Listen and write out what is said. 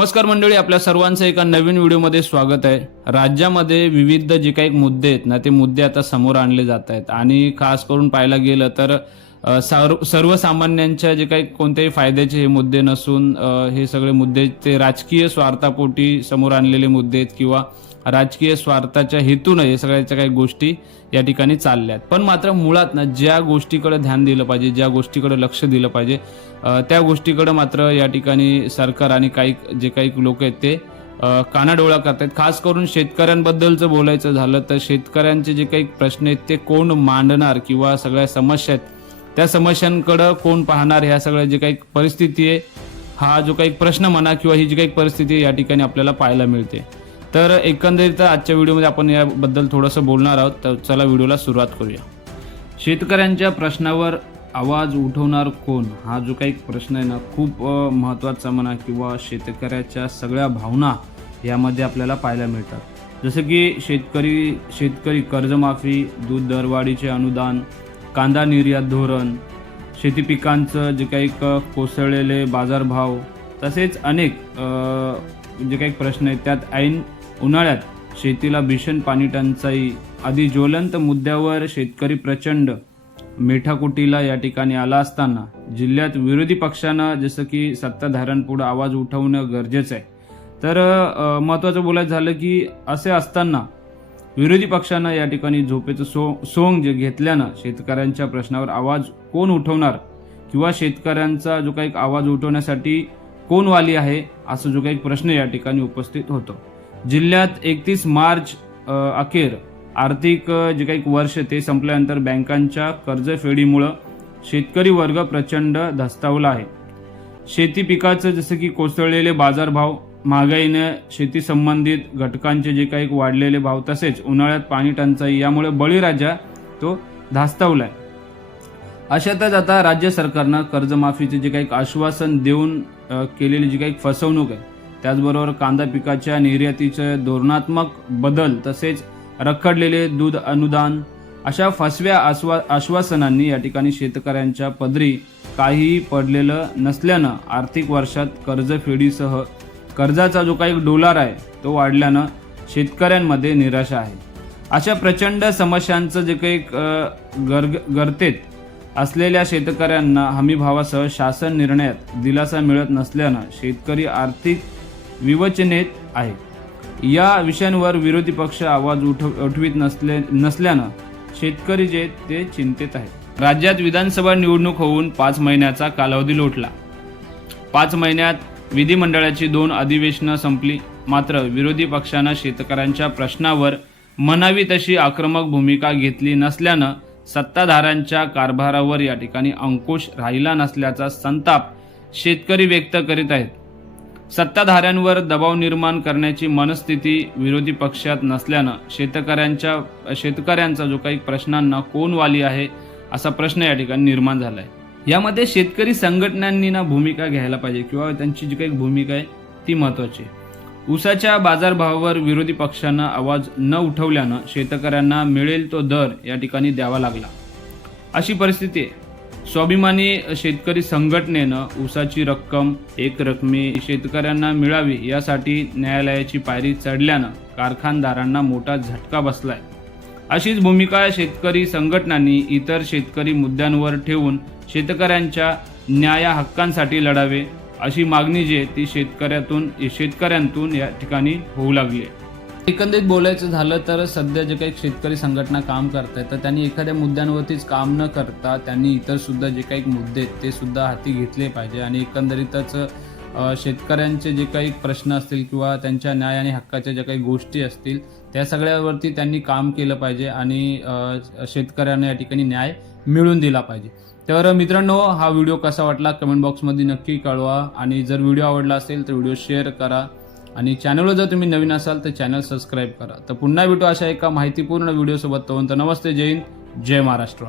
नमस्कार मंडळी आपल्या सर्वांचं एका नवीन व्हिडिओमध्ये स्वागत आहे. राज्यामध्ये विविध जे काही मुद्दे आहेत ना ते मुद्दे आता समोर आणले जात आहेत. आणि खास करून पाहायला गेलं तर सर्व सर्वसामान्यांच्या जे काही कोणत्याही फायद्याचे हे मुद्दे नसून हे सगळे मुद्दे ते राजकीय स्वार्थापोटी समोर आणलेले मुद्दे आहेत किंवा राजकीय स्वार्थाच्या हेतूनं हे सगळ्याच्या काही गोष्टी या ठिकाणी चालल्या आहेत पण मात्र मुळात ना ज्या गोष्टीकडे ध्यान दिलं पाहिजे ज्या गोष्टीकडे लक्ष दिलं पाहिजे त्या गोष्टीकडे मात्र या ठिकाणी सरकार आणि काही जे काही लोक आहेत ते कानाडोळा करतात खास करून शेतकऱ्यांबद्दलचं बोलायचं झालं तर शेतकऱ्यांचे जे काही प्रश्न आहेत ते कोण मांडणार किंवा सगळ्या समस्या आहेत त्या समस्यांकडं कोण पाहणार ह्या सगळ्या जे काही परिस्थिती आहे हा जो काही प्रश्न म्हणा किंवा ही जी काही परिस्थिती आहे या ठिकाणी आपल्याला पाहायला मिळते. तर एकंदरीत आजच्या व्हिडिओमध्ये आपण याबद्दल थोडंसं बोलणार आहोत. तर चला व्हिडिओला सुरुवात करूया. शेतकऱ्यांच्या प्रश्नावर आवाज उठवणार कोण? हा जो काही प्रश्न आहे ना खूप महत्त्वाचा म्हणा किंवा शेतकऱ्याच्या सगळ्या भावना यामध्ये आपल्याला पाहायला मिळतात. जसं की शेतकरी शेतकरी कर्जमाफी दूध दरवाढीचे अनुदान कांदा निर्यात धोरण शेती पिकांचं जे काही कोसळलेले बाजारभाव तसेच अनेक जे काही प्रश्न आहेत त्यात ऐन उन्हाळ्यात शेतीला भीषण पाणी टंचाई आदी ज्वलंत मुद्द्यावर शेतकरी प्रचंड मेठाकुटीला या ठिकाणी आला असताना जिल्ह्यात विरोधी पक्षानं जसं की सत्ताधाऱ्यांपुढं आवाज उठवणं गरजेचं आहे. तर महत्त्वाचं बोलायचं झालं की असे असताना विरोधी पक्षानं या ठिकाणी झोपेचं सो सोंग जे घेतल्यानं शेतकऱ्यांच्या प्रश्नावर आवाज कोण उठवणार? किंवा शेतकऱ्यांचा जो काही आवाज उठवण्यासाठी कोण वाली आहे? असं जो काही प्रश्न या ठिकाणी उपस्थित होतो. जिल्ह्यात एकतीस मार्च अखेर आर्थिक जे काही वर्ष ते संपल्यानंतर बँकांच्या कर्जफेडीमुळं शेतकरी वर्ग प्रचंड धस्तावला आहे. शेती पिकाचं जसं की कोसळलेले बाजारभाव महागाईनं शेती संबंधित घटकांचे जे काही वाढलेले भाव तसेच उन्हाळ्यात पाणी टंचाई यामुळे बळीराजा तो धास्तावलाय अशातच आता राज्य सरकारनं कर्जमाफीचे जे काही आश्वासन देऊन केलेली जी काही फसवणूक आहे त्याचबरोबर कांदा पिकाच्या निर्यातीचे धोरणात्मक बदल तसेच रखडलेले दूध अनुदान अशा फसव्या आश्वा आश्वासनांनी या ठिकाणी शेतकऱ्यांच्या पदरी काहीही पडलेलं नसल्यानं आर्थिक वर्षात कर्जफेडीसह कर्जाचा जो काही डोलार आहे तो वाढल्यानं शेतकऱ्यांमध्ये निराशा आहे. अशा प्रचंड समस्यांचं जे काही गर्ग गर्तेत असलेल्या शेतकऱ्यांना हमीभावासह शासन निर्णयात दिलासा मिळत नसल्यानं शेतकरी आर्थिक विवचनेत आहे. या विषयांवर विरोधी पक्ष आवाज उठ उठवीत नसले नसल्यानं शेतकरी जे ते चिंतेत आहेत. राज्यात विधानसभा निवडणूक होऊन पाच महिन्याचा कालावधी लोटला. पाच महिन्यात विधिमंडळाची दोन अधिवेशनं संपली. मात्र विरोधी पक्षानं शेतकऱ्यांच्या प्रश्नावर म्हणावी तशी आक्रमक भूमिका घेतली नसल्यानं सत्ताधाऱ्यांच्या कारभारावर या ठिकाणी अंकुश राहिला नसल्याचा संताप शेतकरी व्यक्त करीत आहेत. सत्ताधाऱ्यांवर दबाव निर्माण करण्याची मनस्थिती विरोधी पक्षात नसल्यानं शेतकऱ्यांच्या शेतकऱ्यांचा जो काही प्रश्नांना कोण वाली आहे असा प्रश्न या ठिकाणी निर्माण झाला आहे यामध्ये शेतकरी संघटनांनी ना भूमिका घ्यायला पाहिजे किंवा त्यांची जी काही भूमिका आहे ती महत्त्वाची आहे. ऊसाच्या बाजारभावावर विरोधी पक्षानं आवाज न उठवल्यानं शेतकऱ्यांना मिळेल तो दर या ठिकाणी द्यावा लागला. अशी परिस्थिती आहे. स्वाभिमानी शेतकरी संघटनेनं ऊसाची रक्कम एक रकमी शेतकऱ्यांना मिळावी यासाठी न्यायालयाची पायरी चढल्यानं कारखानदारांना मोठा झटका बसलाय. अशीच भूमिका शेतकरी संघटनांनी इतर शेतकरी मुद्द्यांवर ठेवून शेतकऱ्यांच्या न्याय हक्कांसाठी लढावे अशी मागणी जी आहे ती शेतकऱ्यातून शेतकऱ्यांतून या ठिकाणी होऊ लागली आहे. एकंदरीत बोलायचं झालं तर सध्या जे काही शेतकरी संघटना काम करत आहेत तर त्यांनी एखाद्या मुद्द्यांवरतीच काम न करता त्यांनी इतर सुद्धा जे काही मुद्दे आहेत ते सुद्धा हाती घेतले पाहिजे. आणि एकंदरीतच शेतकऱ्यांचे जे काही प्रश्न असतील किंवा त्यांच्या न्याय आणि हक्काच्या ज्या काही गोष्टी असतील त्या सगळ्यावरती त्यांनी काम केलं पाहिजे आणि शेतकऱ्यांना या ठिकाणी न्याय मिळवून दिला पाहिजे. तर मित्रांनो हा व्हिडिओ कसा वाटला? कमेंट बॉक्समध्ये नक्की कळवा. आणि जर व्हिडिओ आवडला असेल तर व्हिडिओ शेअर करा. आणि चॅनलवर जर तुम्ही नवीन असाल तर चॅनल सबस्क्राईब करा. तर पुन्हा भेटू अशा एका माहितीपूर्ण व्हिडिओसोबत तोपर्यंत नमस्ते जय हिंद जय महाराष्ट्र.